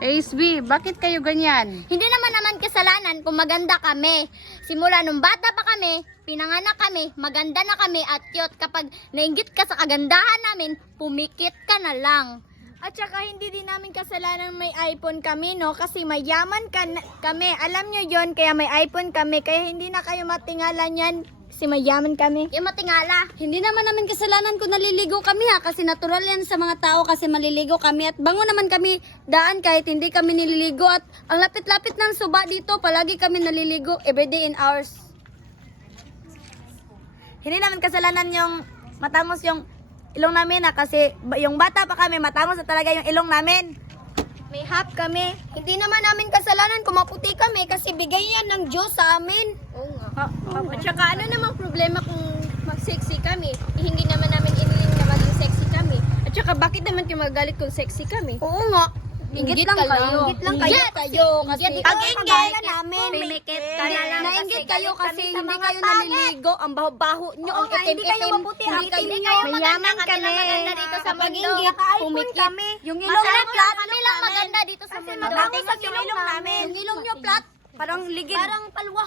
ASB, bakit kayo ganyan? Hindi naman kasalanan kung maganda kami. Simula nung bata pa kami, pinanganak kami, maganda na kami at cute. Kapag nainggit ka sa kagandahan namin, pumikit ka na lang. At saka hindi din namin kasalanan may iPhone kami, no? Kasi mayaman kami. Alam nyo yon, kaya may iPhone kami. Kaya hindi na kayo matingalan yan. Kasi mayaman kami. Yung matingala. Hindi naman namin kasalanan kung naliligo kami ha, kasi natural yan sa mga tao kasi maliligo kami at bango naman kami daan kahit hindi kami nililigo at ang lapit-lapit ng suba dito, palagi kami naliligo everyday in hours. Hindi naman kasalanan yung matangos yung ilong namin, ha? Kasi yung bata pa kami, matangos na talaga yung ilong namin. May half kami. Hindi naman namin kasalanan kung maputi kami kasi bigay yan ng Diyos sa amin. Oo nga. At saka ano namang problema kung mag-sexy kami? Hindi naman namin iniling na maging sexy kami. At saka bakit naman kayo magalit kung sexy kami? Oo nga. Inggit lang kayo. Inggit lang kayo. Kasi Pag-inggit namin, Pumikit ka na lang. nainggit kayo kasi galit sa hindi mga kayo pangit. naliligo, ang baho-baho nyo, Oo ang nga, hindi kayo itim-itim. mabuti, ang Hindi kayo itim nyo. Mayaman kami. maganda dito sa mundo. Pag-inggit, pumikit kami. Yung ilong nyo flat, Kami lang maganda dito sa Kasi mundo. matangos ang ilong namin. yung ilong nyo flat, Parang ligid. Parang palwa.